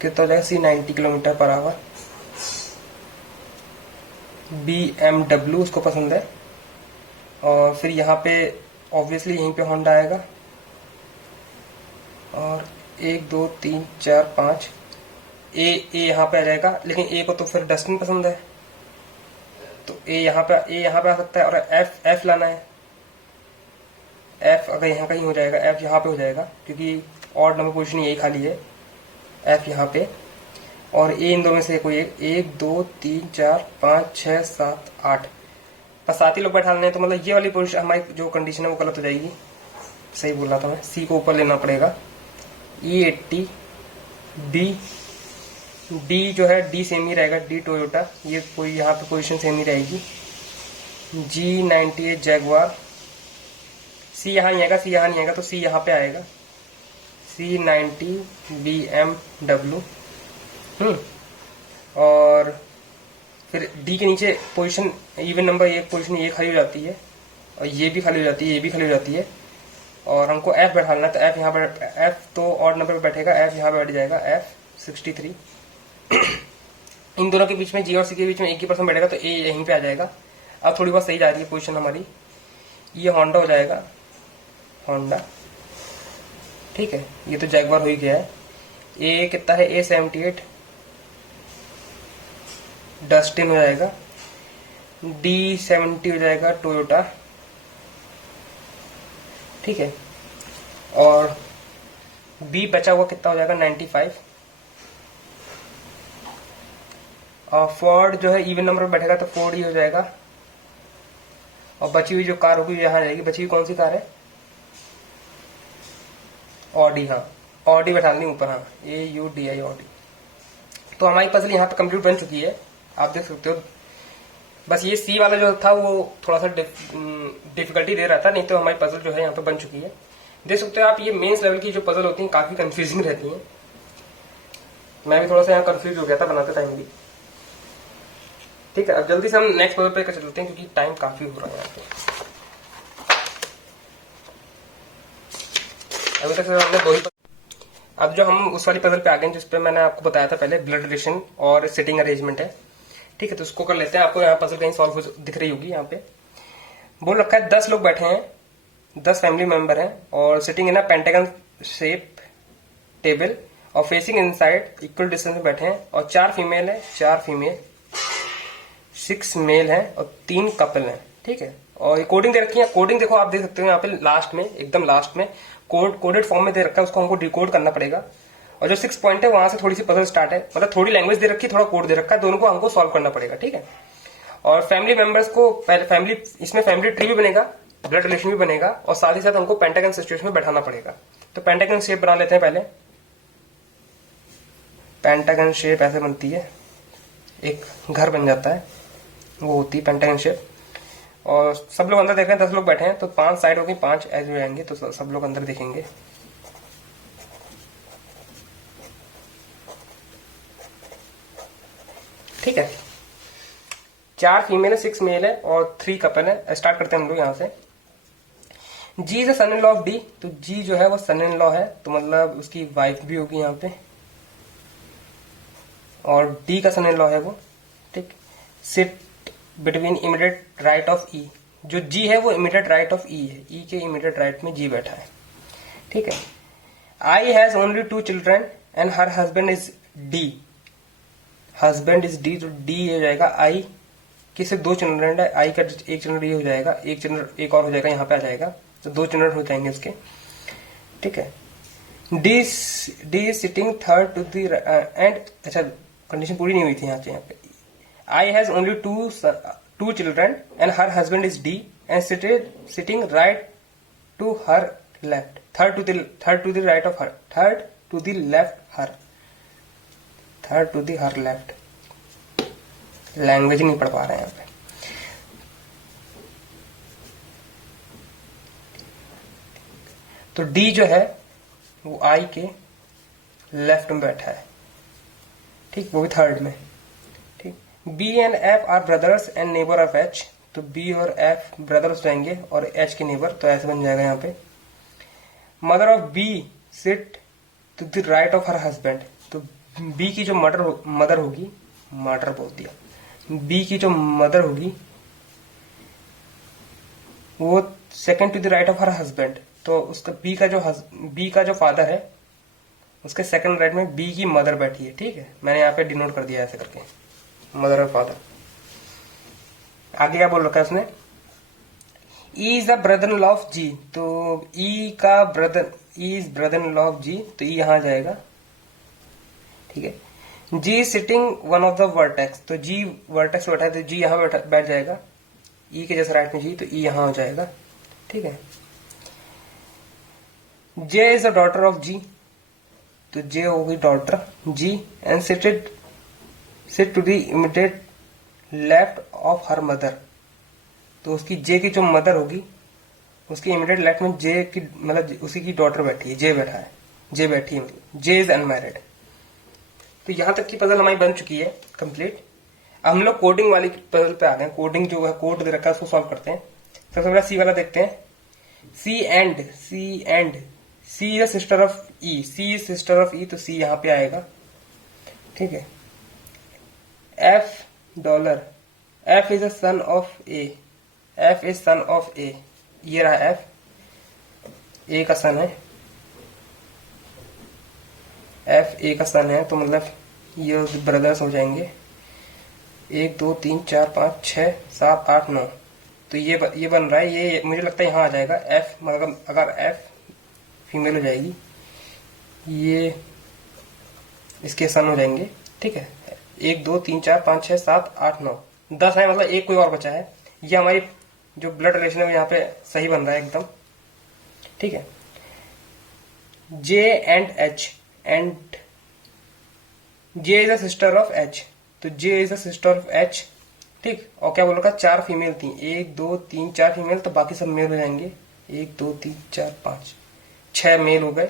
कितना हो जाएगा, सी 90 किलोमीटर पर आवर, बीएमडब्ल्यू उसको पसंद है, और फिर यहाँ पे ऑब्वियसली यहीं पे होंडा आएगा, और 1 2 3 4 5 ए यहाँ पे आ जाएगा, लेकिन ए को तो फिर डस्टिन पसंद है, तो ए यहाँ पे आ सकता है, और एफ लाना है। एफ अगर यहाँ कहीं हो जाएगा, एफ यहाँ पे हो जाएगा क्योंकि ऑड नंबर पोजीशन यही खाली है, एफ यहाँ पे, और ए इन दो में से कोई एक, 1 2 3 4 5 6 7 8, बस 7 ही लोग बैठा लेने हैं, तो मतलब ये वाली पोजीशन हमारी जो कंडीशन है वो गलत हो जाएगी। सही बोल रहा था मैं, सी को ऊपर लेना पड़ेगा। E80, डी जो है डी सेम ही रहेगा, डी टोयोटा, ये कोई यहाँ पे पोजीशन सेम ही रहेगी। G98 जैगवार, सी यहाँ नहीं आएगा, सी यहाँ नहीं आएगा, तो सी यहाँ पे आएगा, C90 BMW। और फिर डी के नीचे पोजीशन इवन नंबर, एक पोजीशन ये खाली हो जाती है, और ये भी खाली हो जाती है, ये भी खाली हो जाती है, और हमको एफ बैठाना है, तो एफ यहाँ पर, एफ तो ऑड नंबर पे बैठेगा, एफ यहाँ पे बैठ जाएगा, F63। इन दोनों के बीच में, जी और सी के बीच में एक ही पर्सन बैठेगा, तो ए यहीं पे आ जाएगा। अब थोड़ी बहुत सही जा रही है पोजीशन हमारी, ये होंडा हो जाएगा, होंडा, ठीक है, ये तो जैगवार हो ही गया है। ए कितना है, A78, डस्टिन हो जाएगा, D70 हो जाएगा, टोयोटा, ठीक है, और बी बचा हुआ कितना हो जाएगा, 95। और फोर्ड जो है इवन नंबर पर बैठेगा, तो फोर्ड ही हो जाएगा, और बची हुई जो कार होगी यहाँ जाएगी। बची हुई कौन सी कार है, ऑडी, हाँ ऑडी बैठा दी ऊपर, हाँ AUDI ऑडी। तो हमारी पजल यहाँ पे कंप्लीट बन चुकी है, आप देख सकते हो। बस ये सी वाला जो था वो थोड़ा सा डिफिकल्टी दे रहा था, नहीं तो हमारी पजल जो है यहाँ पे बन चुकी है। देख सकते हो आप, ये मेंस लेवल की जो पजल होती है काफी कंफ्यूजिंग रहती है। मैं भी थोड़ा सा यहाँ कंफ्यूज हो गया था बनाते टाइम भी। ठीक है, अब जल्दी से हम नेक्स्ट पजल पे चलते हैं क्योंकि टाइम काफी हो रहा है यहाँ पे। अभी तक हमने दो ही, अब जो हम उस वाली पजल पे आ गए जिसपे मैंने आपको बताया था पहले, ब्लड रिलेशन और सिटिंग अरेंजमेंट है। ठीक है, तो उसको कर लेते हैं। आपको यहाँ पजल कहीं सॉल्व दिख रही होगी। यहाँ पे बोल रखा है 10 लोग बैठे हैं, 10 फैमिली मेंबर हैं, और sitting in a pentagon shape table और फेसिंग इनसाइड इक्वल डिस्टेंस में बैठे हैं, और 4 फीमेल है, 4 फीमेल, 6 मेल है और 3 कपल है। ठीक है, और ये कोडिंग दे रखी है। कोडिंग देखो, आप देख सकते हो यहाँ पे लास्ट में, एकदम लास्ट में कोडेड फॉर्म में दे रखा है, उसको हमको डिकोड करना पड़ेगा। और जो 6 पॉइंट है वहां से थोड़ी सी पजल स्टार्ट है, मतलब थोड़ी लैंग्वेज दे रखी है, थोड़ा कोड दे रखा है, दोनों को हमको सॉल्व करना पड़ेगा। ठीक है, और फैमिली मेंबर्स को पहले इसमें फैमिली ट्री भी बनेगा, ब्लड रिलेशन भी बनेगा, और साथ ही साथ हमको पेंटागन सिचुएशन में बैठाना पड़ेगा। तो पेंटागन शेप बना लेते हैं पहले। पेंटागन शेप ऐसे बनती है, एक घर बन जाता है, वो होती है पेंटागन शेप। और सब लोग अंदर देख रहे हैं, 10 लोग बैठे हैं, तो 5 साइड होगी, 5 एज हो जाएंगे, तो सब लोग अंदर देखेंगे। ठीक है, 4 फीमेल है, 6 मेल है और 3 कपल है। स्टार्ट करते हैं हम लोग यहाँ से। G is son in law of D, तो जी जो है वो सन इन लॉ है, तो मतलब उसकी वाइफ भी होगी यहाँ पे, और डी का सन इन लॉ है वो। ठीक, sit between immediate right of E, जो जी है वो इमीडिएट राइट ऑफ ई है, ई के इमीडिएट राइट में जी बैठा है। ठीक है, आई has only 2 children and her husband is D, husband is D, तो डी हो जाएगा आई की सिर्फ 2 चिल्ड्रन है, आई का एक चिल्ड्रन हो जाएगा, एक चिल्ड्रन एक और हो जाएगा, यहाँ पे आ जाएगा, तो 2 चिल्ड्रन हो जाएंगे इसके। ठीक है, D is sitting third to the end, अच्छा कंडीशन पूरी नहीं हुई थी यहाँ पे। I has only 2 children and her husband is D and sitting right to her left, third to the right of her, third to the left her, third to the her left. Language नहीं पढ़ पा रहे हैं यहाँ पे। तो D जो है वो आई के लेफ्ट में बैठा है। ठीक, वो भी थर्ड में। ठीक, B and F are brothers and neighbour of H, तो बी और एफ ब्रदर्स जाएंगे और एच के नेबर, तो ऐसे बन जाएगा यहाँ पे। Mother of B sit to the right of her husband, तो बी की जो मदर होगी, मर्डर बोल दिया, बी की जो मदर होगी वो second to the right of her husband, तो उसका बी का जो फादर है उसके सेकंड राइट में बी की मदर बैठी है। ठीक है, मैंने यहाँ पे डिनोट कर दिया ऐसे करके, मदर और फादर। आगे क्या बोल रखा है उसने, E is the brother in law of G, तो ई का brother, E is brother in law of G, तो ई यहां जाएगा। ठीक है, G is sitting one of the vertex, तो जी वर्टेक्स बैठा है तो जी यहां बैठ जाएगा, ई के जैसे राइट में जी, तो ई यहां हो जाएगा। ठीक है, J is the daughter of G, तो जे होगी daughter G, and sit to the immediate left of her mother, तो उसकी जे की जो मदर होगी उसकी इमीडिएट लेफ्ट में जे की मतलब उसी की डॉटर बैठी है, जे बैठा है, जे बैठी है, मतलब जे इज अनमैरिड। तो यहां तक की पजल हमारी बन चुकी है कंप्लीट। अब हम लोग कोडिंग वाली पजल पे आ गए। कोडिंग जो है कोड दे रखा है उसको सॉल्व करते हैं। सबसे पहले सी वाला देखते हैं। C and C is sister of E, C is sister of E, तो सी यहां पे आएगा। ठीक है, F dollar, F is a son of A, F is son of A, ये रहा एफ, ए का सन है, एफ ए का सन है, तो मतलब ये ब्रदर्स हो जाएंगे 1 2 3 4 5 6 7 8 9, तो ये बन रहा है, ये मुझे लगता है यहाँ आ जाएगा एफ, मतलब अगर एफ फीमेल हो जाएगी ये इसके सन हो जाएंगे। ठीक है, 1 2 3 4 5 6 7 8 9 10 है, मतलब एक कोई और बचा है। ये हमारी जो ब्लड रिलेशन है यहाँ पे सही बन रहा है एकदम। ठीक है, J and H, and J is a sister of H, तो J is a sister of H. ठीक, और क्या बोल रखा, 4 फीमेल थी, 1 2 3 4 फीमेल, तो बाकी सब मेल हो जाएंगे, 1 2 3 4 5 6 मेल हो गए।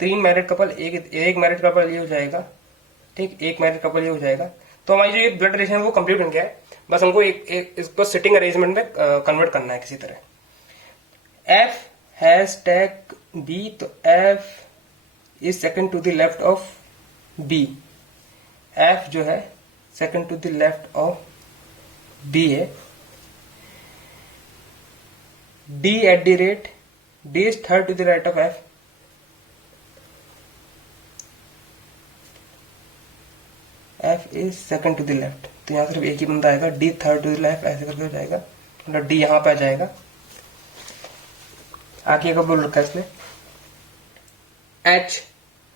3 मैरिड कपल, एक मैरिड कपल ये हो जाएगा। ठीक, एक मैरिड कपल ये हो जाएगा। तो हमारी जो ये ब्लड रिलेशन है वो कंप्लीट हो गया है। बस हमको इसको सिटिंग अरेंजमेंट में कन्वर्ट करना है किसी तरह। एफ हैज टैग बी, तो F is second to the left of B, F जो है second to the left of B है। D at the rate, D is third to the right of F, F is second to the left, तो यहां सिर्फ एक ही बंदा आएगा, D third to the left, ऐसे करके हो जाएगा, मतलब डी यहां पे आ जाएगा। आगे का बोल रखा है इसमें, H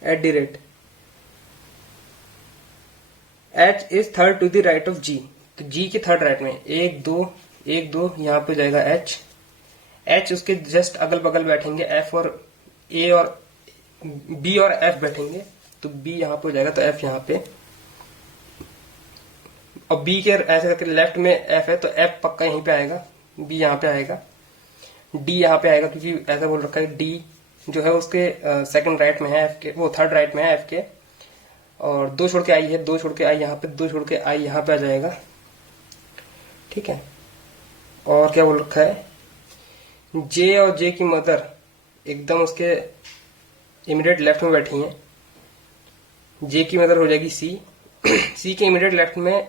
at the rate, H is third to the right of G, तो जी के थर्ड राइट में 1 2 यहां पे जाएगा एच, एच उसके जस्ट अगल बगल बैठेंगे एफ, और ए और बी और एफ बैठेंगे, तो बी यहां पे हो जाएगा, तो एफ यहां पे, और बी के ऐसे करके लेफ्ट में एफ है, तो एफ पक्का यहीं पे आएगा, बी यहां पे आएगा, डी यहां पे आएगा, क्योंकि ऐसा बोल रखा है डी जो है उसके सेकंड राइट में है एफ के, वो थर्ड राइट में है एफ के, और 2 छोड़ के आई है, 2 छोड़ के आई यहाँ पे, 2 छोड़ के आई यहाँ पे आ जाएगा। ठीक है, और क्या बोल रखा है, जे और जे की मदर एकदम उसके इमीडिएट लेफ्ट में बैठी हैं, जे की मदर हो जाएगी सी, सी के इमीडिएट लेफ्ट में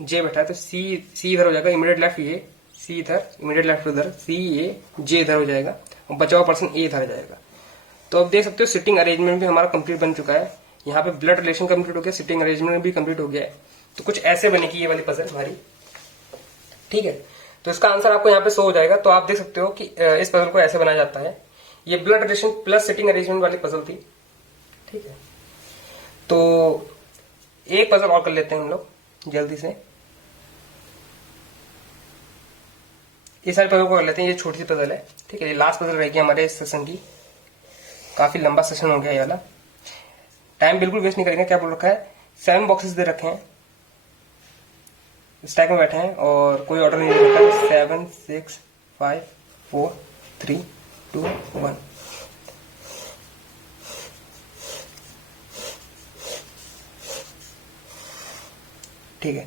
जे बैठा है, तो सी इधर हो जाएगा, इमीडिएट लेफ्ट ये, सी इधर, इमीडिएट लेफ्ट उधर, सी ये, जे इधर हो जाएगा, और बचा हुआ पर्सन ए इधर आ जाएगा। तो अब देख सकते हो सिटिंग अरेंजमेंट भी हमारा कंप्लीट बन चुका है। यहाँ पे ब्लड रिलेशन कंप्लीट हो गया, सिटिंग अरेंजमेंट भी कंप्लीट हो गया है। तो कुछ ऐसे बनेगी ये वाली पजल हमारी। ठीक है, तो इसका आंसर आपको यहाँ पे शो हो जाएगा। तो आप देख सकते हो कि इस पजल को ऐसे बनाया जाता है। ये blood relation plus sitting arrangement वाली पजल थी। ठीक है, तो एक पजल और कर लेते हैं हम लोग जल्दी से। ये सारी पजल को कर लेते हैं, ये छोटी सी पजल है। ठीक है, ये लास्ट पजल रहेगी हमारे इस सेशन की। काफी लंबा सेशन हो गया ये वाला, टाइम बिल्कुल वेस्ट नहीं करेंगे। क्या बोल रखा है, 7 बॉक्सेस दे रखे हैं, स्टैक में बैठे हैं और कोई ऑर्डर नहीं दे रखा है। 7 6 5 4 3 2 1। ठीक है,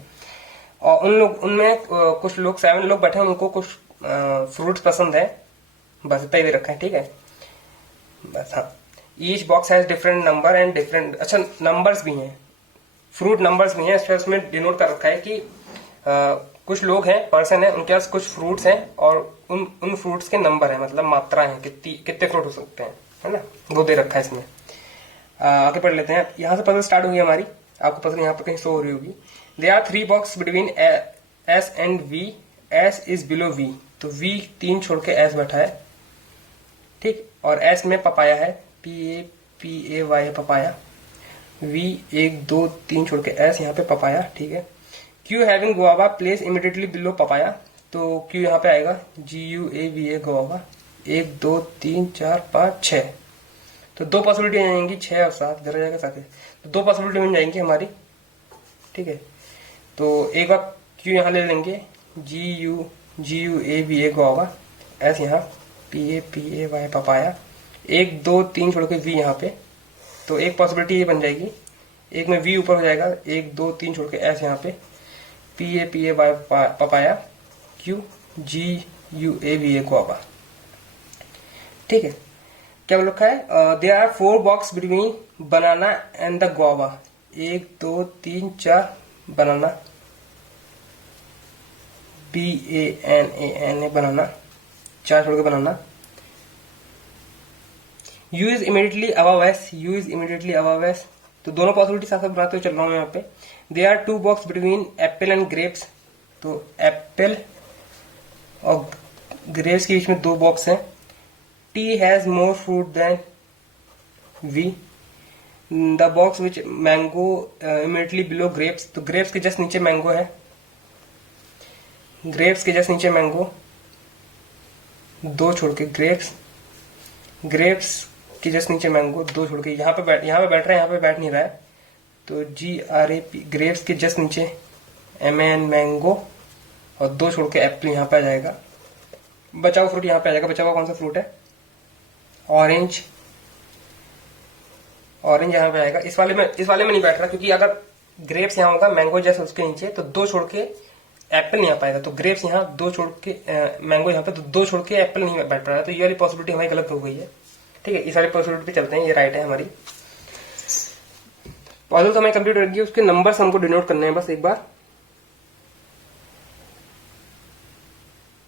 और उनमें कुछ लोग 7 लोग बैठे हैं, उनको कुछ फ्रूट्स पसंद है, बस इतना ही दे रखा है। ठीक है, बस। हाँ, each box has different number and different, अच्छा नंबर्स भी हैं, फ्रूट नंबर्स भी हैं। इसमें डिनोट कर रखा है कि कुछ लोग हैं, पर्सन है, उनके पास कुछ फ्रूट्स हैं और उन फ्रूट्स के नंबर है, मतलब मात्रा है, कितने फ्रूट हो सकते हैं, है ना, वो दे रखा है इसमें। आगे पढ़ लेते हैं। यहाँ से पजल स्टार्ट हुई हमारी, आपको पजल यहाँ पर कहीं शो हो रही होगी। They are 3 box between S and V, S is below V, तो वी 3 छोड़ के एस बैठा है, ठीक, और एस में पपाया है, पी ए वाई है पपाया, वी 1 2 3 छोड़ के एस यहाँ पे पपाया, ठीक है। Q having guava place immediately below papaya, तो क्यू यहाँ पे आएगा GUAVA गुआवा, 1 2 3 4 5 6, तो 2 पॉसिबिलिटी आ जाएंगी, 6 और 7 इधर आ जाएगा 7, तो 2 पॉसिबिलिटी मिल जाएंगी हमारी, ठीक है। तो एक बार क्यू यहाँ ले लेंगे, GUAVA गुआवा, एस यहाँ PAPAY पपाया, 1 2 3 छोड़ के वी यहाँ पे, तो एक पॉसिबिलिटी ये बन जाएगी, एक में वी ऊपर हो जाएगा, 1 2 3 छोड़ के एस यहाँ पे, PAPAY पपाया, GUAVA गुआवा, ठीक है। क्या बोल रखा है, there are 4 box between banana and the guava, 1 2 3 4 banana, BANANA banana, 4 छोड़ के banana. U is immediately above S, U is immediately above S, तो दोनों पॉसिबिलिटी साथ साथ बनाते हुए चल रहा हूं यहाँ पे। They are 2 box between apple and grapes, तो एप्पल और ग्रेप्स के बीच में 2 बॉक्स हैं। T has more fruit than V, the box which mango immediately below grapes, तो ग्रेप्स के जस्ट नीचे मैंगो है, ग्रेप्स के जस्ट नीचे मैंगो, 2 छोड़ के ग्रेप्स के जस्ट नीचे मैंगो, 2 छोड़ के यहाँ पे बैठ रहा है, यहाँ पे बैठ नहीं रहा है, तो GRAP ग्रेप्स के जस्ट नीचे MAN मैंगो, और 2 छोड़ के एप्पल यहाँ पे आ जाएगा। बचा हुआ फ्रूट यहाँ पे आ जाएगा, बचा हुआ कौन सा फ्रूट है, ऑरेंज यहाँ पे आएगा। इस वाले में नहीं बैठ रहा, क्योंकि अगर ग्रेप्स यहाँ होगा, मैंगो जैसे उसके नीचे, तो 2 छोड़ के एप्पल नहीं आ पाएगा, तो ग्रेप्स यहाँ 2 छोड़ के मैंगो यहाँ पे, तो 2 छोड़ के एप्पल नहीं बैठ रहा है, तो ये वाली पॉसिबिलिटी हमारी गलत हो गई है, ठीक है। इस वाली पॉसिबिलिटी पे चलते हैं, ये राइट है हमारी। पॉजिटिव तो हमें कंप्लीट हो गई, उसके नंबर्स हमको डिनोट करने हैं बस एक बार।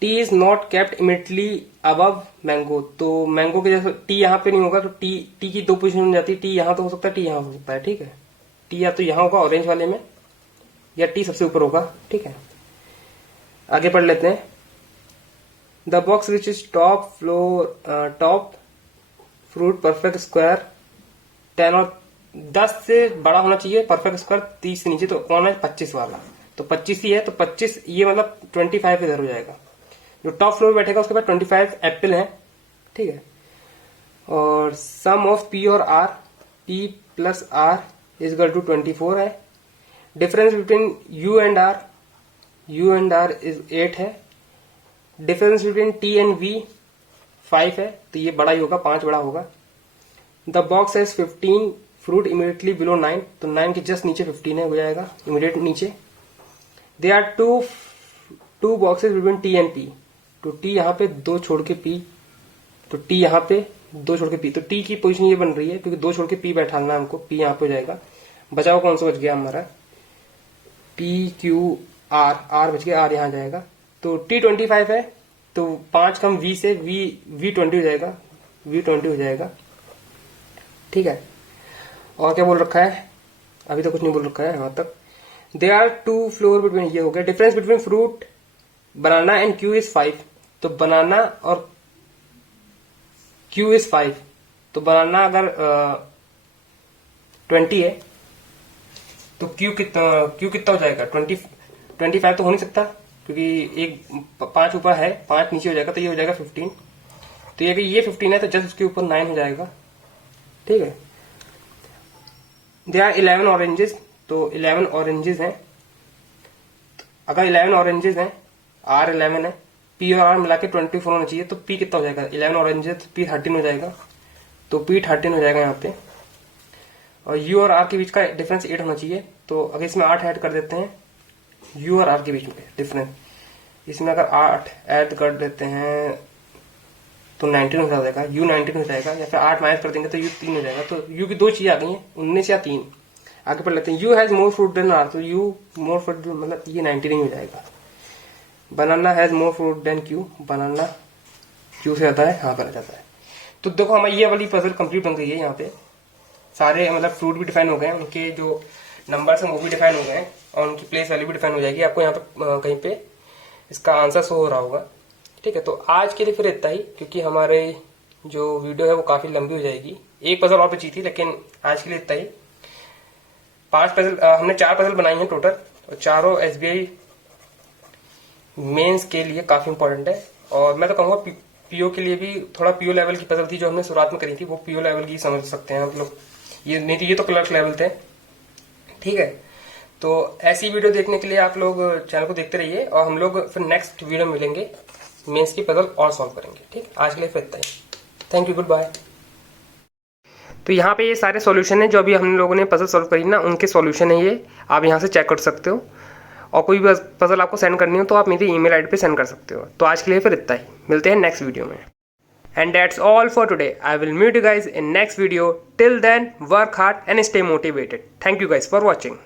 T is not kept immediately above mango, तो मैंगो के जैसे T यहाँ पे नहीं होगा, तो T की 2 पोजीशन हो जाती है, T यहाँ तो हो सकता है, T यहाँ हो सकता है, ठीक है। T या तो यहाँ होगा ऑरेंज वाले में, या T सबसे ऊपर होगा, ठीक है। आगे पढ़ लेते हैं। The box which is top fruit perfect square 10 और 10 से बड़ा होना चाहिए, परफेक्ट स्क्वायर 30 से नीचे, तो कौन है 25 वाला, तो 25 ही है, तो 25 ये मतलब 25 इधर हो जाएगा। जो टॉप फ्लोर में बैठेगा उसके पास 25 एप्पल है, ठीक है। और सम ऑफ P और R, P plus R is equal to 24 है। Difference between U and R is 8 है। Difference between T and V 5 है, तो ये बड़ा ही होगा, 5 बड़ा होगा। The box has 15 fruit immediately below 9, तो 9 के जस्ट नीचे 15 है, हो जाएगा इमीडिएट नीचे। They are 2 boxes between T and P, तो T यहाँ पे 2 छोड़ के P, तो T यहाँ पे 2 छोड़ के P, तो T की पोजीशन ये बन रही है, क्योंकि 2 छोड़ के P बैठाना है हमको, P यहाँ पे हो जाएगा। बचाओ कौन सा बच गया हमारा, PQR बच गया, R यहाँ जाएगा, तो T 25 है, तो 5 कम V से V 20 हो जाएगा, V 20 हो जाएगा, ठीक है। और क्या बोल रखा है, अभी तो कुछ नहीं बोल रखा है यहाँ तक। दे आर 2 फ्लोर बिटवीन, ये हो गया। Difference between fruit banana and Q is 5, तो बनाना और Q इज 5, तो बनाना अगर 20 है, तो Q कितना हो जाएगा, 25 तो हो नहीं सकता, क्योंकि एक 5 ऊपर है, 5 नीचे हो जाएगा, तो ये हो जाएगा 15, तो ये 15 है, तो जस्ट उसके ऊपर 9 हो जाएगा, ठीक है। दे आर 11 ऑरेंजेस, तो 11 ऑरेंजेस हैं। अगर 11 ऑरेंजेस हैं, R 11 है, P और R मिला के 24 होना चाहिए, तो P कितना हो जाएगा, 11 ऑरेंजेस, P 13 हो जाएगा, तो P 13 हो जाएगा यहाँ पे। और U और R के बीच का डिफरेंस 8 होना चाहिए, तो अगर इसमें 8 ऐड कर देते हैं, U और R के बीच में डिफरेंस, इसमें अगर 8 ऐड कर देते हैं तो 19 हो जाएगा, U 19 हो जाएगा, या फिर 8 माइनस कर देंगे तो U 3 हो जाएगा, तो U की 2 चीजें आ गई हैं, 19 या 3। आगे पढ़ लेते हैं। U has more fruit than R, तो U मोर फ्रूट मतलब ये 19 ही हो जाएगा, banana has more fruit than Q, banana Q से आता है, हाँ करा जाता है। तो देखो हमारी ये वाली पजल कंप्लीट बन गई है। यहाँ पे सारे मतलब फ्रूट भी डिफाइन हो गए हैं, उनके जो नंबर्स हैं वो भी डिफाइन हो गए हैं और उनकी प्लेस वैल्यू भी डिफाइन हो जाएगी। आपको यहाँ पे कहीं पे इसका आंसर शो हो रहा होगा। ठीक है, तो आज के लिए फिर इतना ही, क्योंकि हमारे जो वीडियो है वो काफी लंबी हो जाएगी। एक पजल और बची थी, लेकिन आज के लिए इतना ही। 5 पजल हमने 4 पजल बनाई हैं टोटल, और चारों SBI मेंस के लिए काफी इंपॉर्टेंट है। और मैं तो कहूँगा पीओ के लिए भी, थोड़ा पीओ लेवल की पजल थी जो हमने शुरुआत में करी थी, वो पीओ लेवल की समझ सकते हैं आप लोग। ये नहीं तो ये तो क्लर्क लेवल थे। ठीक है, तो ऐसी वीडियो देखने के लिए आप लोग चैनल को देखते रहिए, और हम लोग फिर नेक्स्ट वीडियो में मिलेंगे, मेंस की पजल और सॉल्व करेंगे। ठीक, आज के लिए फिर इतना ही। Thank you, goodbye. तो यहाँ पे ये सारे सॉल्यूशन है जो अभी हम लोगों ने पजल सॉल्व करी ना, उनके सॉल्यूशन है ये, आप यहाँ से चेक कर सकते हो। और कोई भी पजल आपको सेंड करनी हो तो आप मेरी ईमेल आईडी पे सेंड कर सकते हो। तो आज के लिए फिर इतना ही, मिलते हैं नेक्स्ट वीडियो में। And that's all for today. I will meet you guys in next video. Till then, work hard and stay motivated. Thank you guys for watching.